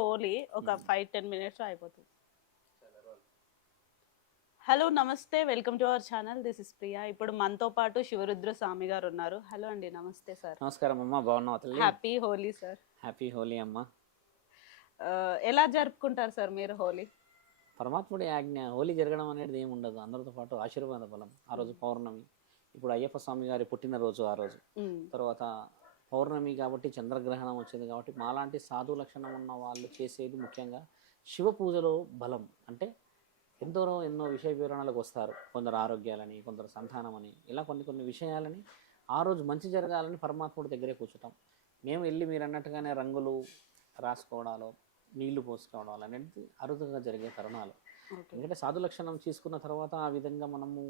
హోలీ ఒక 5-10 మినిట్స్ అయిపోతుంది. హలో నమస్తే, welcome to our channel. This is Priya. ఇప్పుడు మనతో పాటు శివరుద్ర స్వామి గారు ఉన్నారు. హలో అండి, నమస్తే సార్. నమస్కారం అమ్మ, బాగున్నావా తల్లి? Happy Holi sir. Happy Holi అమ్మ. ఎలా జరుపుకుంటారు సార్ మీరు హోలీ? పరమాత్ముడి ఆజ్ఞ. హోలీ జరగడం అనేది ఏమి ఉండదు, అందరితో పాటు ఆశీర్వాద బలం. ఆ రోజు పౌర్ణమి, ఇప్పుడు అయ్యప్ప స్వామి గారి పుట్టినరోజు ఆ రోజు. తర్వాత పౌర్ణమి కాబట్టి చంద్రగ్రహణం వచ్చింది కాబట్టి మాలాంటి సాధు లక్షణం ఉన్న వాళ్ళు చేసేది ముఖ్యంగా శివ పూజలో బలం. అంటే ఎన్నో విషయ వివరణలకు వస్తారు. కొందరు ఆరోగ్యాలని, కొందరు సంతానమని, ఇలా కొన్ని విషయాలని ఆ రోజు మంచి జరగాలని పరమాత్ముడి దగ్గరే కూర్చుంటాం. మేము వెళ్ళి మీరు అన్నట్టుగానే రంగులు రాసుకోవడాలు, నీళ్లు పోసుకోవడాలు అనేది అరుదుగా జరిగే తరుణాలు. ఎందుకంటే సాధు లక్షణం తీసుకున్న తర్వాత ఆ విధంగా మనము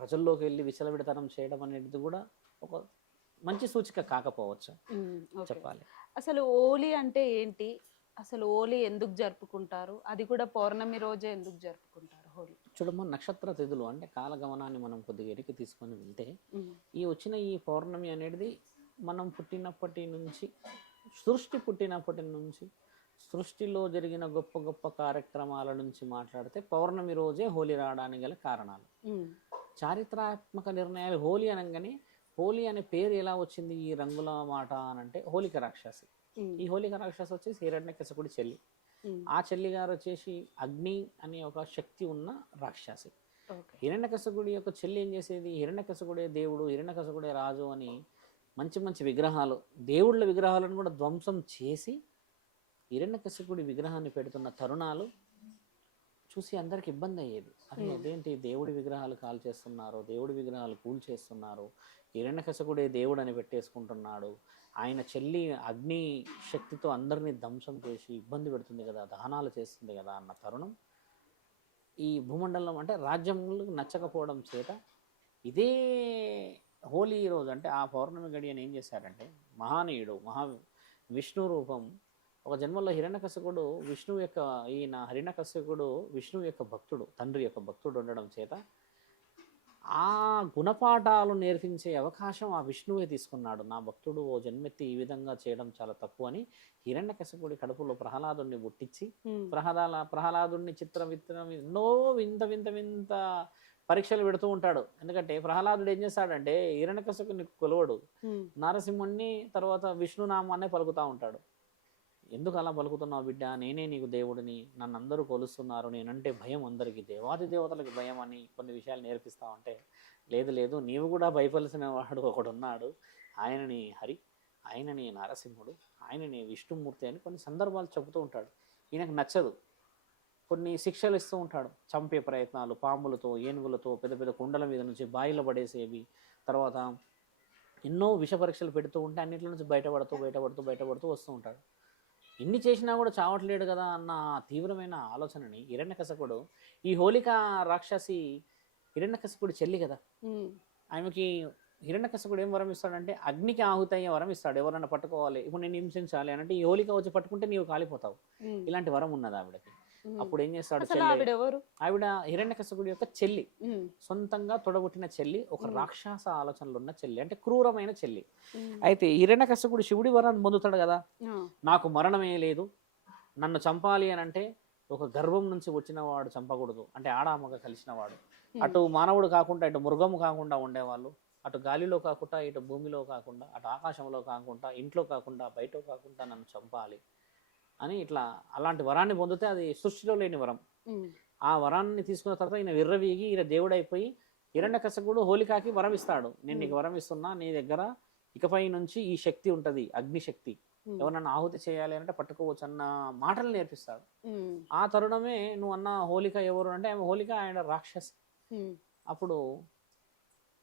ప్రజల్లోకి వెళ్ళి విచలవిడతనం చేయడం అనేది కూడా ఒక మంచి సూచిక కాకపోవచ్చు చెప్పాలి. అసలు హోలీ అంటే ఏంటి? అసలు హోలీ ఎందుకు జరుపుకుంటారు? అది కూడా పౌర్ణమి రోజే ఎందుకు జరుపుకుంటారు హోలీ? చూడమ్మా, నక్షత్ర తిథులు అంటే కాలగమనాన్ని మనం కొద్దిగా ఎరికి తీసుకొని వెళ్తే ఈ పౌర్ణమి అనేది మనం పుట్టినప్పటి నుంచి, పుట్టినప్పటి నుంచి సృష్టిలో జరిగిన గొప్ప గొప్ప కార్యక్రమాల నుంచి మాట్లాడితే పౌర్ణమి రోజే హోలీ రావడానికి గల కారణాలు, చారిత్రాత్మక నిర్ణయాలు. హోలీ అనగానే హోలీ అనే పేరు ఎలా వచ్చింది? ఈ రంగుల మాట అని అంటే హోలిక రాక్షసి. ఈ హోలిక రాక్షసి వచ్చేసి హిరణ్యకశిపుడి చెల్లి. ఆ చెల్లి గారు వచ్చేసి అగ్ని అనే ఒక శక్తి ఉన్న రాక్షసి. హిరణ్యకశిపుడి యొక్క చెల్లి ఏం చేసేది? హిరణ్యకశిపుడే దేవుడు, హిరణ్యకశిపుడే రాజు అని మంచి మంచి విగ్రహాలు, దేవుళ్ళ విగ్రహాలను కూడా ధ్వంసం చేసి హిరణ్యకశిపుడి విగ్రహాన్ని పెడుతున్న తరుణాలు చూసి అందరికి ఇబ్బంది అయ్యేది. అదేంటి దేవుడి విగ్రహాలు కాల్ చేస్తున్నారు, దేవుడి విగ్రహాలు కూల్ చేస్తున్నారు, హిరణ్యకశిపుడే దేవుడు అని పెట్టేసుకుంటున్నాడు, ఆయన చెల్లి అగ్ని శక్తితో అందరినీ ధ్వంసం చేసి ఇబ్బంది పెడుతుంది కదా, దహనాలు చేస్తుంది కదా అన్న తరుణం ఈ భూమండలం అంటే రాజ్యములకు నచ్చకపోవడం చేత ఇదే హోలీ రోజు అంటే ఆ పౌర్ణమి గడియని ఏం చేశారంటే మహానీయుడు, విష్ణు రూపం. ఒక జన్మలో హిరణ్యకశిపుడు విష్ణువు యొక్క హిరణ్యకశిపుడు విష్ణువు యొక్క భక్తుడు, తండ్రి యొక్క భక్తుడు ఉండడం చేత ఆ గుణపాఠాలు నేర్పించే అవకాశం ఆ విష్ణువే తీసుకున్నాడు. నా భక్తుడు ఓ జన్మెత్తి ఈ విధంగా చేయడం చాలా తప్పు అని హిరణ్యకశిపుడి కడుపులో ప్రహ్లాదుడిని పుట్టించి ప్రహ్లాదుడిని విత్తనం ఎన్నో వింత పరీక్షలు పెడుతూ ఉంటాడు. ఎందుకంటే ప్రహ్లాదుడు ఏం చేస్తాడంటే హిరణ్యకశిపుడిని కొలవడు, నరసింహుణ్ణి తర్వాత విష్ణునామాన్నే పలుకుతూ ఉంటాడు. ఎందుకు అలా పలుకుతున్నావు బిడ్డ? నేనే నీకు దేవుడిని, నన్ను అందరూ కొలుస్తున్నారు, నేనంటే భయం అందరికీ, దేవాది దేవతలకు భయం అని కొన్ని విషయాలు నేర్పిస్తా ఉంటే, లేదు నీవు కూడా భయపలిసిన వాడు ఒకడున్నాడు, ఆయనని హరి, ఆయనని నరసింహుడు, ఆయనని విష్ణుమూర్తి అని కొన్ని సందర్భాలు చెబుతూ ఉంటాడు. ఈయనకు నచ్చదు, కొన్ని శిక్షలు ఇస్తూ ఉంటాడు. చంపే ప్రయత్నాలు, పాములతో, ఏనుగులతో, పెద్ద పెద్ద కుండల మీద నుంచి బాయిల పడేసేవి, తర్వాత ఎన్నో విష పరీక్షలు పెడుతూ ఉంటే అన్నింటి నుంచి బయటపడుతూ వస్తూ ఉంటాడు. ఎన్ని చేసినా కూడా చావట్లేడు కదా అన్న తీవ్రమైన ఆలోచనని హిరణ్యకశిపుడు, ఈ హోలిక రాక్షసి హిరణ్యకశిపుడి చెల్లి కదా, ఆమెకి హిరణ్యకశిపుడు ఏం వరం ఇస్తాడంటే అగ్నికి ఆహుతి అయ్యే వరం ఇస్తాడు. ఎవరైనా పట్టుకోవాలి, ఇప్పుడు నేను హింసించాలి అంటే ఈ హోలిక వచ్చి పట్టుకుంటే నీవు కాలిపోతావు, ఇలాంటి వరం ఉన్నది ఆవిడకి. అప్పుడు ఏం చేస్తాడు? ఆవిడ హిరణ్యకశిపుడి యొక్క చెల్లి, సొంతంగా తొడగొట్టిన చెల్లి, ఒక రాక్షస ఆలోచనలు ఉన్న చెల్లి, అంటే క్రూరమైన చెల్లి. అయితే హిరణ్యకశిపుడు శివుడి వరాన్ని పొందుతాడు కదా, నాకు మరణమే లేదు, నన్ను చంపాలి అని అంటే ఒక గర్భం నుంచి వచ్చిన వాడు చంపకూడదు, అంటే ఆడామగ కలిసిన వాడు, అటు మానవుడు కాకుండా ఇటు మృగము కాకుండా ఉండేవాళ్ళు, అటు గాలిలో కాకుండా ఇటు భూమిలో కాకుండా, అటు ఆకాశంలో కాకుండా, ఇంట్లో కాకుండా బయట కాకుండా నన్ను చంపాలి అని ఇట్లా అలాంటి వరాన్ని పొందితే అది సృష్టిలో లేని వరం. ఆ వరాన్ని తీసుకున్న తర్వాత ఈయన విర్రవీగి ఈయన దేవుడు అయిపోయి హిరణ్యకశిపుడు హోలికాకి వరం ఇస్తాడు. నేను నీకు వరం ఇస్తున్నా, నీ దగ్గర ఇకపై నుంచి ఈ శక్తి ఉంటది, అగ్నిశక్తి, ఎవరన్నా ఆహుతి చేయాలి అంటే పట్టుకోవచ్చు అన్న మాటలు నేర్పిస్తాడు. ఆ తరుణమే నువ్వు అన్న హోలిక ఎవరు అంటే ఆమె హోలిక, ఆయన రాక్షసి. అప్పుడు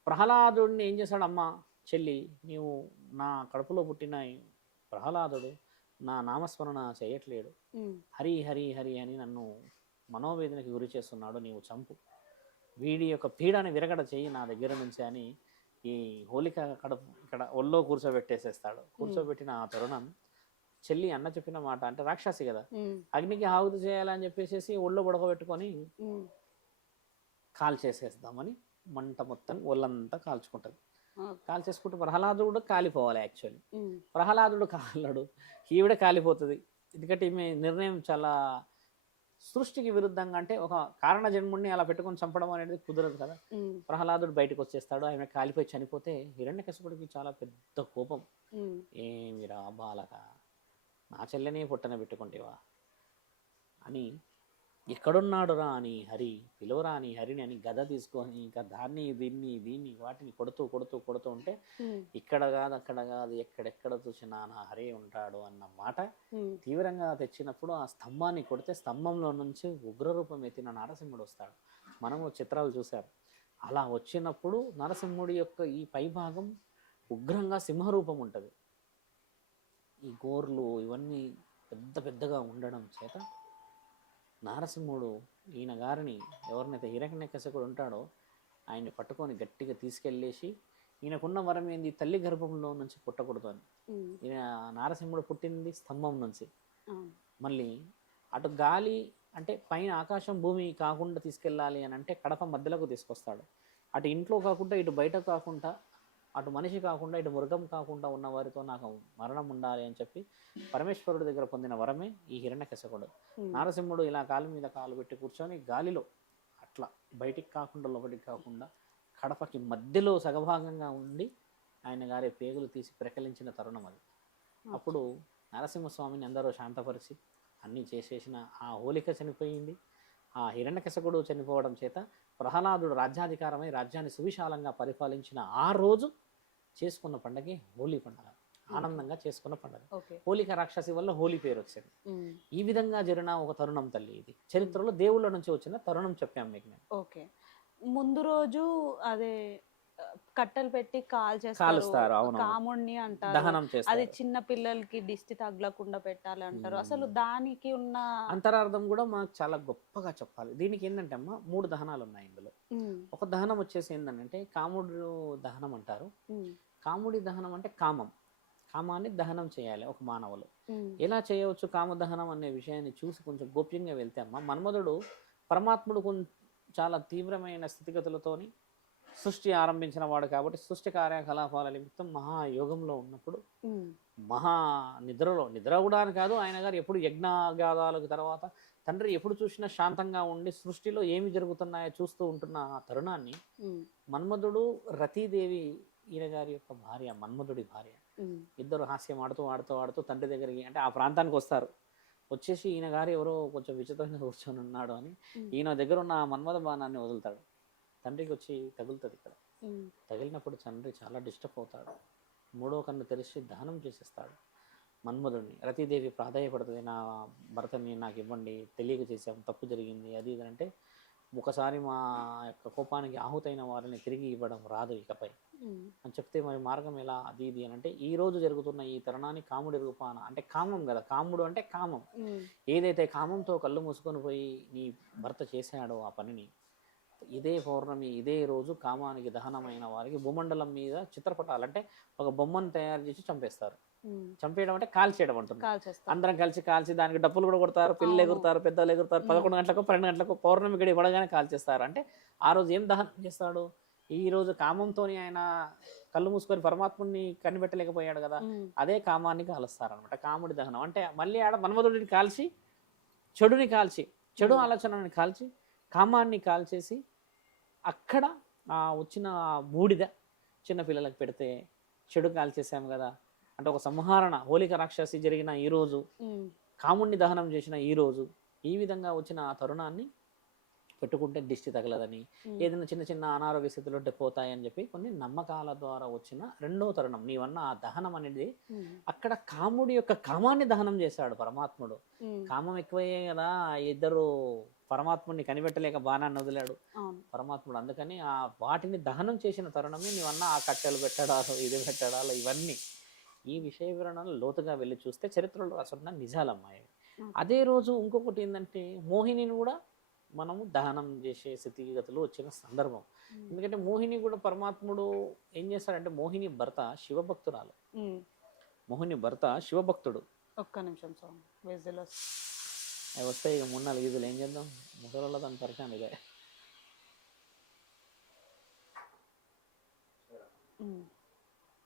ప్రహ్లాదుడిని ఏం చేశాడు? అమ్మ చెల్లి, నీవు నా కడుపులో పుట్టిన ప్రహ్లాదుడు నా నామస్మరణ చేయట్లేడు, హరి హరి హరి అని నన్ను మనోవేదనకి గురి చేస్తున్నాడు, నీవు చంపు, వీడి యొక్క పీడని విరగడ చేయి నా దగ్గర నుంచి అని ఈ హోలిక ఇక్కడ ఒళ్ళో కూర్చోబెట్టేసేస్తాడు. కూర్చోబెట్టిన ఆ తరుణం చెల్లి అన్న చెప్పిన మాట, అంటే రాక్షసి కదా, అగ్నికి ఆహుతి చేయాలని చెప్పేసి ఒళ్ళో పడకబెట్టుకొని కాల్ చేసేద్దామని మంట మొత్తం ఒళ్ళంతా కాల్చుకుంటది. కాల్ చేసుకుంటూ ప్రహ్లాదుడు కాలిపోవాలి. యాక్చువల్లీ ప్రహ్లాదుడు కాలడు, ఈవిడ కాలిపోతుంది. ఎందుకంటే ఈమె నిర్ణయం చాలా సృష్టికి విరుద్ధంగా, అంటే ఒక కారణ జన్ముడిని అలా పెట్టుకొని చంపడం అనేది కుదరదు కదా. ప్రహ్లాదుడు బయటకు వచ్చేస్తాడు, ఆయన కాలిపోయి చనిపోతే హిరణ్యకశిపుడికి చాలా పెద్ద కోపం. ఏమిరా బాలక, నా చెల్లెనే పుట్టన పెట్టుకుంటేవా అని, ఎక్కడున్నాడు రా అని హరి, పిలువరా అని హరిని అని గద తీసుకొని ఇంకా దాన్ని దీన్ని వాటిని కొడుతూ ఉంటే ఇక్కడ కాదు అక్కడ కాదు ఎక్కడెక్కడ చూసినా నా హరి ఉంటాడు అన్న మాట తీవ్రంగా తెచ్చినప్పుడు ఆ స్తంభాన్ని కొడితే స్తంభంలో నుంచి ఉగ్రరూపం ఎత్తిన నరసింహుడు వస్తాడు. మనము చిత్రాలు చూశారు. అలా వచ్చినప్పుడు నరసింహుడి యొక్క ఈ పైభాగం ఉగ్రంగా సింహరూపం ఉంటుంది. ఈ గోర్లు ఇవన్నీ పెద్దగా ఉండడం చేత నారసింహుడు ఈయన గారిని, ఎవరినైతే హిరణ్యకశిపుడు ఉంటాడో ఆయన్ని పట్టుకొని గట్టిగా తీసుకెళ్ళేసి, ఈయనకున్న వరం ఏంది, తల్లి గర్భంలో నుంచి పుట్టకూడదు అని. ఈయన నారసింహుడు పుట్టింది స్తంభం నుంచి. మళ్ళీ అటు గాలి అంటే పైన ఆకాశం భూమి కాకుండా తీసుకెళ్ళాలి అని అంటే కడప మధ్యలోకి తీసుకొస్తాడు. అటు ఇంట్లో కాకుండా ఇటు బయట కాకుండా, అటు మనిషి కాకుండా ఇటు మృగం కాకుండా ఉన్న వారితో నాకు మరణం ఉండాలి అని చెప్పి పరమేశ్వరుడి దగ్గర పొందిన వరమే ఈ హిరణ్యకశిపుడు. నారసింహుడు ఇలా కాలు మీద కాలు పెట్టి కూర్చొని గాలిలో అట్లా బయటికి కాకుండా లోపలికి కాకుండా కడపకి మధ్యలో సగభాగంగా ఉండి ఆయన గారి పేగులు తీసి ప్రకలించిన తరుణం అది. అప్పుడు నరసింహస్వామిని అందరూ శాంతపరిచి అన్నీ చేసేసిన ఆ హోలిక చనిపోయింది. ఆ హిరణ్యకశిపుడు చనిపోవడం చేత ప్రహ్లాదుడు రాజ్యాధికారమై రాజ్యాన్ని సువిశాలంగా పరిపాలించిన ఆ రోజు చేసుకున్న పండగే హోలీ పండుగ. ఆనందంగా చేసుకున్న పండుగ. హోలిక రాక్షసి వల్ల హోలీ పేరు వచ్చింది. ఈ విధంగా జరిగిన ఒక తరుణం తల్లి. ఇది చరిత్రలో దేవుళ్ళ నుంచి వచ్చిన తరుణం చెప్పాం మీకు నేను. ఓకే, ముందు రోజు అదే కట్టెలు పెట్టి కాలుస్తారు, కాముడిని అంటారు, దహనం చేస్తారు. అది చిన్న పిల్లలకి దిష్టి తగలకుండా పెట్టాలి అంటారు. అసలు దానికి ఉన్న అంతరార్థం కూడా మనకు చాలా గొప్పగా చెప్పాలి. దీనికి ఏంటంటే అమ్మ 3 దహనాలు ఉన్నాయి ఇందులో. ఒక దహనం వచ్చేసి ఏంటంటే కాముడు దహనం అంటారు. కాముడి దహనం అంటే కామాన్ని దహనం చేయాలి ఒక మానవులు. ఎలా చేయవచ్చు కామ దహనం అనే విషయాన్ని చూసి కొంచెం గోప్యంగా వెళ్తే అమ్మ, మన్మధుడు పరమాత్ముడు చాలా తీవ్రమైన స్థితిగతులతోని సృష్టి ఆరంభించిన వాడు కాబట్టి సృష్టి కార్యకలాపాల నిమిత్తం మహాయోగంలో ఉన్నప్పుడు, నిద్ర కూడా అని కాదు, ఆయన గారు ఎప్పుడు యజ్ఞగాదాలకు తర్వాత తండ్రి ఎప్పుడు చూసినా శాంతంగా ఉండి సృష్టిలో ఏమి జరుగుతున్నాయో చూస్తూ ఉంటున్న ఆ తరుణాన్ని మన్మధుడు, రతీదేవి ఈయన గారి యొక్క భార్య, మన్మధుడి భార్య, ఇద్దరు హాస్యం ఆడుతూ తండ్రి దగ్గరికి, అంటే ఆ ప్రాంతానికి వస్తారు. వచ్చేసి ఈయన గారు ఎవరో కొంచెం విచిత్రంగా కూర్చొని ఉన్నాడు అని ఈయన దగ్గర ఉన్న మన్మథ బాణాన్ని వదులుతాడు. తండ్రికి వచ్చి తగులుతుంది. ఇక్కడ తగిలినప్పుడు తండ్రి చాలా డిస్టర్బ్ అవుతాడు. 3వ కన్ను తెరిచి దహనం చేసేస్తాడు మన్మధుడిని. రతీదేవి ప్రాధాయపడుతుంది, నా భర్తని నాకు ఇవ్వండి, తెలియక చేసాం, తప్పు జరిగింది, అది ఇది అంటే, ఒకసారి మా యొక్క కోపానికి ఆహుతైన వారిని తిరిగి ఇవ్వడం రాదు ఇకపై అని చెప్తే, మరి మార్గం ఎలా, అది ఇది అని అంటే, ఈ రోజు జరుగుతున్న ఈ తరుణాన్ని కాముడి రూపాన, అంటే కామం కదా, కాముడు అంటే కామం, ఏదైతే కామంతో కళ్ళు మూసుకొని పోయి నీ భర్త చేశాడో ఆ పనిని, ఇదే పౌర్ణమి ఇదే రోజు కామానికి దహనమైన వారికి భూమండలం మీద చిత్రపటాలు, అంటే ఒక బొమ్మను తయారు చేసి చంపేస్తారు. చంపేయడం అంటే కాల్చేయడం అంటుంది. అందరం కాల్చి దానికి డప్పులు కూడా కొడతారు, పిల్లలు ఎగురుతారు, పెద్దలు ఎగురుతారు. 11 గంటలకు 12 గంటలకు పౌర్ణమి గడి ఇవ్వడగానే కాల్చేస్తారు. అంటే ఆ రోజు ఏం దహనం చేస్తాడు, ఈ రోజు కామంతో ఆయన కళ్ళు మూసుకొని పరమాత్ముని కనిపెట్టలేకపోయాడు కదా, అదే కామాన్ని కాలుస్తారు అనమాట. కాముడి దహనం అంటే మళ్ళీ ఆడ మన్మధుడిని కాల్చి, చెడు ఆలోచనని కాల్చి, కామాన్ని కాల్చేసి అక్కడ వచ్చిన బూడిద చిన్నపిల్లలకు పెడితే చెడు కాల్చేసాము కదా, అంటే ఒక సంహరణ, హోలిక రాక్షసి జరిగిన ఈ రోజు, కాముణ్ణి దహనం చేసిన ఈ రోజు, ఈ విధంగా వచ్చిన ఆ తరుణాన్ని పెట్టుకుంటే దిష్టి తగలదని, ఏదైనా చిన్న అనారోగ్య స్థితిలో పోతాయని చెప్పి కొన్ని నమ్మకాల ద్వారా వచ్చిన 2వ తరుణం. నీవన్న ఆ దహనం అనేది అక్కడ కాముడి యొక్క కామాన్ని దహనం చేశాడు పరమాత్ముడు. కామం ఎక్కువయ్యే కదా, ఇద్దరు పరమాత్ముడిని కనిపెట్టలేక బాణాన్ని వదిలాడు పరమాత్ముడు. అందుకని ఆ వాటిని దహనం చేసిన తరుణమే నీవన్న ఆ కట్టెలు పెట్టడాలు, ఇది పెట్టడాలు, ఇవన్నీ ఈ విషయ వివరణలు లోతుగా వెళ్ళి చూస్తే చరిత్రలో రాసున్న నిజాలమ్మాయి. అదే రోజు ఇంకొకటి ఏంటంటే, మోహినిని కూడా మనము దహనం చేసే స్థితిగతులు వచ్చిన సందర్భం. ఎందుకంటే మోహిని కూడా పరమాత్ముడు ఏం చేస్తాడంటే, మోహిని భర్త శివభక్తురాలు, మోహిని భర్త శివభక్తుడు. ఒక్క నిమిషం అవి వస్తాయి ఇక 3-4 గీజులు, ఏం చేద్దాం, ముసలిలో దాని పరిచయం ఇదే.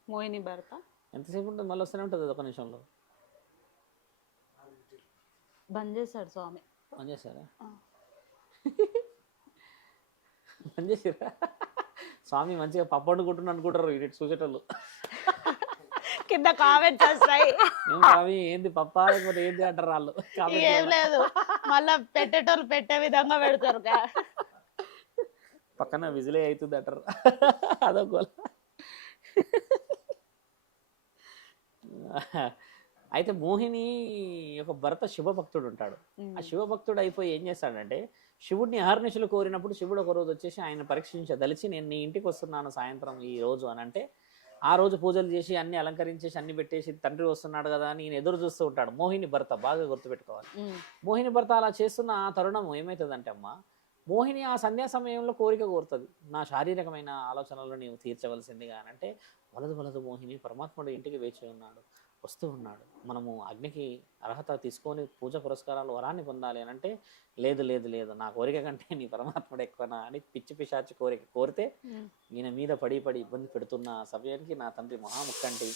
మోహిని భర్త ఎంతసేపు ఉంటుంది, మళ్ళీ వస్తూనే ఉంటుంది, 1 నిమిషంలో. బంద్ చేశాడు స్వామి. బంద్ చేశారా? ఆ. బంద్ చేసిరా? స్వామి మంచిగా పప్పు వండుకుంటున్నా అనుకుంటారు ఇటు చూసేటోళ్ళు. కింద కామెంట్స్ వస్తాయి. ఏం స్వామి ఏంది పప్పా లేకపోతే ఏంది అంటారు వాళ్ళు ఏం లేదు, మళ్ళా పెట్టేటోళ్ళు పెట్టే విధంగా పెడతారు. పక్కన విజిలే అవుతుంది అంటారు. అదో గోల. అయితే మోహిని ఒక భర్త శివభక్తుడు ఉంటాడు. ఆ శివభక్తుడు అయిపోయి ఏం చేస్తాడంటే శివుడిని అహర్నిశలు కోరినప్పుడు శివుడు ఒక రోజు వచ్చేసి ఆయన పరీక్షించదలిచి నేను నీ ఇంటికి వస్తున్నాను సాయంత్రం ఈ రోజు అని అంటే ఆ రోజు పూజలు చేసి అన్ని అలంకరించేసి అన్ని పెట్టేసి తండ్రి వస్తున్నాడు కదా అని నేను ఎదురు చూస్తూ ఉంటాడు. మోహిని భర్త బాగా గుర్తుపెట్టుకోవాలి. మోహిని భర్త అలా చేస్తున్న ఆ తరుణం ఏమవుతుందంటే అమ్మ, మోహిని ఆ సంధ్యా సమయంలో కోరిక కోరుతుంది, నా శారీరకమైన ఆలోచనలు నీవు తీర్చవలసిందిగా అని అంటే వలదు వలదు మోహిని, పరమాత్ముడు ఇంటికి వేచి ఉన్నాడు, వస్తూ ఉన్నాడు, మనము అగ్నికి అర్హత తీసుకొని పూజ పురస్కారాలు వరాన్ని పొందాలి అని అంటే లేదు లేదు లేదు నా కోరిక కంటే నీ పరమాత్ముడు ఎక్కువనా అని పిచ్చి పిశాచి కోరిక కోరితే ఈయన మీద పడి పడి ఇబ్బంది పెడుతున్న సమయానికి నా తండ్రి మహాముక్కంటి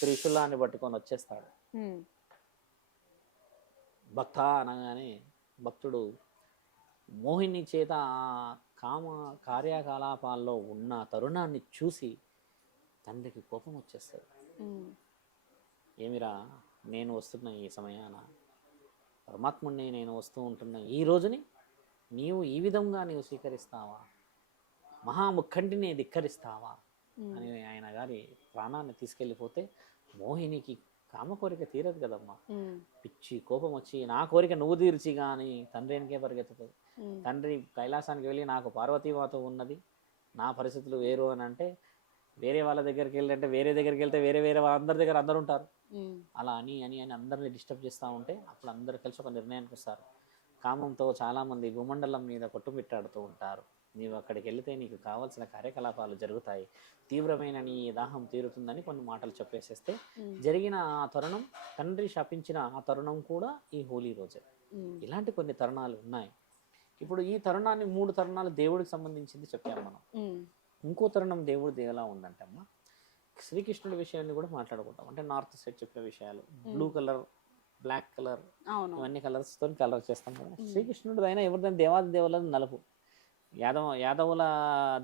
త్రిశూలాన్ని పట్టుకొని వచ్చేస్తాడు. భక్త అనగానే భక్తుడు మోహిని చేత ఆ కామ కార్యకలాపాల్లో ఉన్న తరుణాన్ని చూసి తండ్రికి కోపం వచ్చేస్తుంది. ఏమిరా నేను వస్తున్న ఈ సమయాన పరమాత్ముడిని నేను వస్తూ ఉంటున్న ఈ రోజుని నీవు ఈ విధంగా నీవు స్వీకరిస్తావా, మహాముఖండిని ధిక్కరిస్తావా అని ఆయన గారి ప్రాణాన్ని తీసుకెళ్ళిపోతే మోహినికి కామ కోరిక తీరదు కదమ్మా. పిచ్చి కోపం వచ్చి నా కోరిక నువ్వు తీర్చి కానీ తండ్రి వెనకే పరిగెత్తుతుంది. తండ్రి కైలాసానికి వెళ్ళి నాకు పార్వతీమాత ఉన్నది, నా పరిస్థితులు వేరు అని అంటే వేరే వాళ్ళ దగ్గరికి వెళ్ళి వేరే దగ్గరికి వెళ్తే వేరే వేరే అందరి దగ్గర అందరు ఉంటారు. అలా అని అని అని అందరిని డిస్టర్బ్ చేస్తూ ఉంటే అప్పుడు అందరు కలిసి ఒక నిర్ణయానికి వస్తారు. కామంతో చాలామంది భూమండలం మీద కొట్టుమిట్టాడుతూ ఉంటారు. నీవు అక్కడికి వెళితే నీకు కావాల్సిన కార్యకలాపాలు జరుగుతాయి, తీవ్రమైన నీ దాహం తీరుతుందని కొన్ని మాటలు చెప్పేసేస్తే జరిగిన ఆ తరుణం, తండ్రి శపించిన ఆ తరుణం కూడా ఈ హోలీ రోజే. ఇలాంటి కొన్ని తరుణాలు ఉన్నాయి. ఇప్పుడు ఈ తరుణాన్ని 3 తరుణాలు దేవుడికి సంబంధించింది చెప్పాము మనం. ఇంకో తరుణం దేవుడిది ఎలా ఉందంటే అమ్మ, శ్రీకృష్ణుడి విషయాన్ని కూడా మాట్లాడుకుంటాం. అంటే నార్త్ సైడ్ చెప్పిన విషయాలు, బ్లూ కలర్, బ్లాక్ కలర్, ఇవన్నీ కలర్స్తో కలర్ చేస్తాం కదా. శ్రీకృష్ణుడు అయినా ఎవరిదైనా దేవాది దేవుల నలుపు, యాదవుల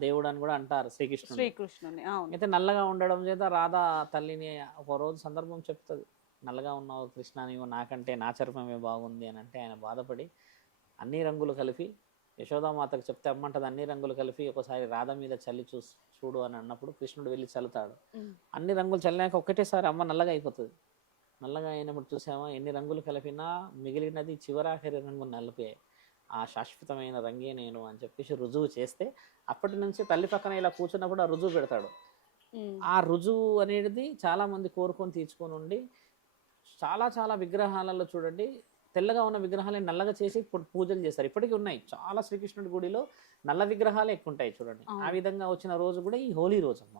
దేవుడు అని కూడా అంటారు శ్రీకృష్ణుని. అయితే నల్లగా ఉండడం చేత రాధా తల్లిని ఒక రోజు సందర్భం చెప్తుంది, నల్లగా ఉన్నావు కృష్ణ నీవు, నాకంటే నా చర్మమే బాగుంది అని అంటే ఆయన బాధపడి అన్ని రంగులు కలిపి యశోదామాతకు చెప్తే అమ్మంటది అన్ని రంగులు కలిపి ఒకసారి రాధ మీద చల్లి చూడు అని అన్నప్పుడు కృష్ణుడు వెళ్ళి చల్లుతాడు. అన్ని రంగులు చల్లినాక ఒక్కటేసారి అమ్మ నల్లగా అయిపోతుంది. నల్లగా అయినప్పుడు చూసామా ఎన్ని రంగులు కలిపినా మిగిలినది చివరాఖరి రంగు నలిపే, ఆ శాశ్వతమైన రంగే నేను అని చెప్పేసి రుజువు చేస్తే అప్పటి నుంచి తల్లి పక్కన ఇలా కూర్చున్నప్పుడు ఆ రుజువు పెడతాడు. ఆ రుజువు అనేది చాలా మంది కోరుకొని తీర్చుకొని ఉండి చాలా చాలా విగ్రహాలలో చూడండి తెల్లగా ఉన్న విగ్రహాలను నల్లగా చేసి పూజలు చేస్తారు. ఇప్పటికీ ఉన్నాయి చాలా శ్రీకృష్ణుడి గుడిలో నల్ల విగ్రహాలే ఎక్కువ ఉంటాయి చూడండి. ఆ విధంగా వచ్చిన రోజు కూడా ఈ హోలీ రోజు అమ్మ.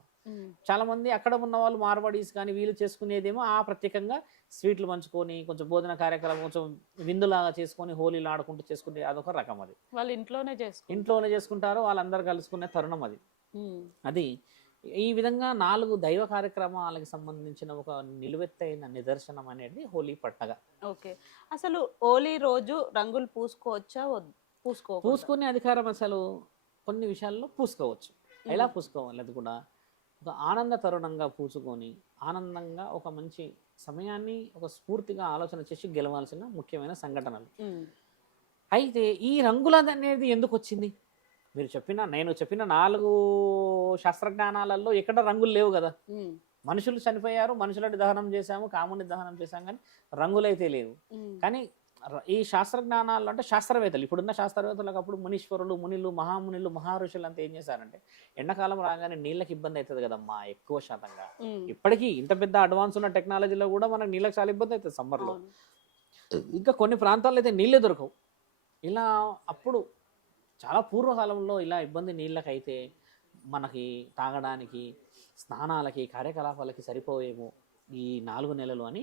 చాలా మంది అక్కడ ఉన్న వాళ్ళు మార్వాడీస్ కానీ వీళ్ళు చేసుకునేదేమో ఆ ప్రత్యేకంగా స్వీట్లు పంచుకొని కొంచెం భోజన కార్యక్రమం కొంచెం విందులాగా చేసుకొని హోలీలు ఆడుకుంటూ చేసుకునే అదొక రకం. అది వాళ్ళు ఇంట్లోనే చేసుకుంటారు, వాళ్ళందరూ కలుసుకునే తరుణం అది. అది ఈ విధంగా 4 దైవ కార్యక్రమాలకు సంబంధించిన ఒక నిలువెత్తైన నిదర్శనం అనేది హోలీ పండగ. ఓకే, అసలు హోలీ రోజు రంగులు పూసుకోవచ్చా? పూసుకునే అధికారం అసలు కొన్ని విషయాల్లో పూసుకోవచ్చు. ఎలా పూసుకోవాలి అది కూడా ఒక ఆనంద తరుణంగా పూసుకొని ఆనందంగా ఒక మంచి సమయాన్ని ఒక స్ఫూర్తిగా ఆలోచన చేసి గెలవాల్సిన ముఖ్యమైన సంఘటనలు. అయితే ఈ రంగులది అనేది ఎందుకు వచ్చింది? నేను చెప్పిన 4 శాస్త్రజ్ఞానాలలో ఎక్కడ రంగులు లేవు కదా. మనుషులు చనిపోయారు, మనుషులని దహనం చేశాము, కాముని దహనం చేశాం, కానీ రంగులైతే లేవు. కానీ ఈ శాస్త్రజ్ఞానాలు అంటే శాస్త్రవేత్తలు, ఇప్పుడున్న శాస్త్రవేత్తలకు అప్పుడు మునీశ్వరులు, మునిలు, మహామునిలు, మహర్షులు అంతా ఏం చేశారంటే ఎండాకాలం రాగానే నీళ్ళకి ఇబ్బంది అవుతుంది కదమ్మా ఎక్కువ శాతంగా. ఇప్పటికీ ఇంత పెద్ద అడ్వాన్స్ ఉన్న టెక్నాలజీలో కూడా మనకు నీళ్ళకి చాలా ఇబ్బంది అవుతుంది సమ్మర్లో. ఇంకా కొన్ని ప్రాంతాల్లో అయితే నీళ్ళే దొరకవు. ఇలా అప్పుడు చాలా పూర్వకాలంలో ఇలా ఇబ్బంది నీళ్ళకైతే మనకి తాగడానికి, స్నానాలకి, కార్యకలాపాలకి సరిపోయేమో ఈ 4 నెలలు అని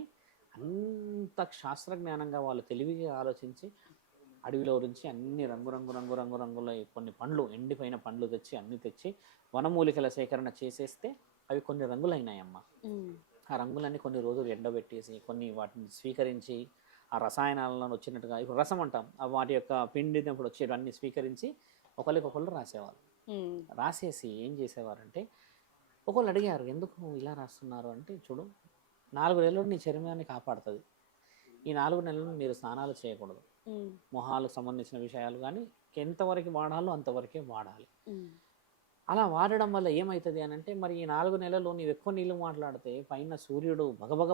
అంత శాస్త్రజ్ఞానంగా వాళ్ళు తెలివిగా ఆలోచించి అడవిలో నుంచి అన్ని రంగుల కొన్ని పండ్లు, ఎండిపోయిన పండ్లు తెచ్చి అన్ని తెచ్చి వనమూలికల సేకరణ చేసేస్తే అవి కొన్ని రంగులైనాయమ్మ. ఆ రంగులన్నీ కొన్ని రోజులు ఎండబెట్టేసి కొన్ని వాటిని స్వీకరించి ఆ రసాయనాలను వచ్చినట్టుగా ఇప్పుడు రసం అంటాం, వాటి యొక్క పిండినప్పుడు వచ్చేవన్నీ స్వీకరించి ఒకరికొకళ్ళు రాసేవాళ్ళు. రాసేసి ఏం చేసేవారంటే, ఒకళ్ళు అడిగారు ఎందుకు ఇలా రాస్తున్నారు అంటే, చూడు 4 నెలలు నీ చర్మాన్ని కాపాడుతుంది, ఈ 4 నెలలు మీరు స్నానాలు చేయకూడదు, మొహాలకు సంబంధించిన విషయాలు కానీ ఎంతవరకు వాడాలో అంతవరకే వాడాలి. అలా వాడడం వల్ల ఏమవుతుంది అని అంటే, మరి ఈ 4 నెలలు నీవు ఎక్కువ నీళ్ళు మాట్లాడితే పైన సూర్యుడు భగభగ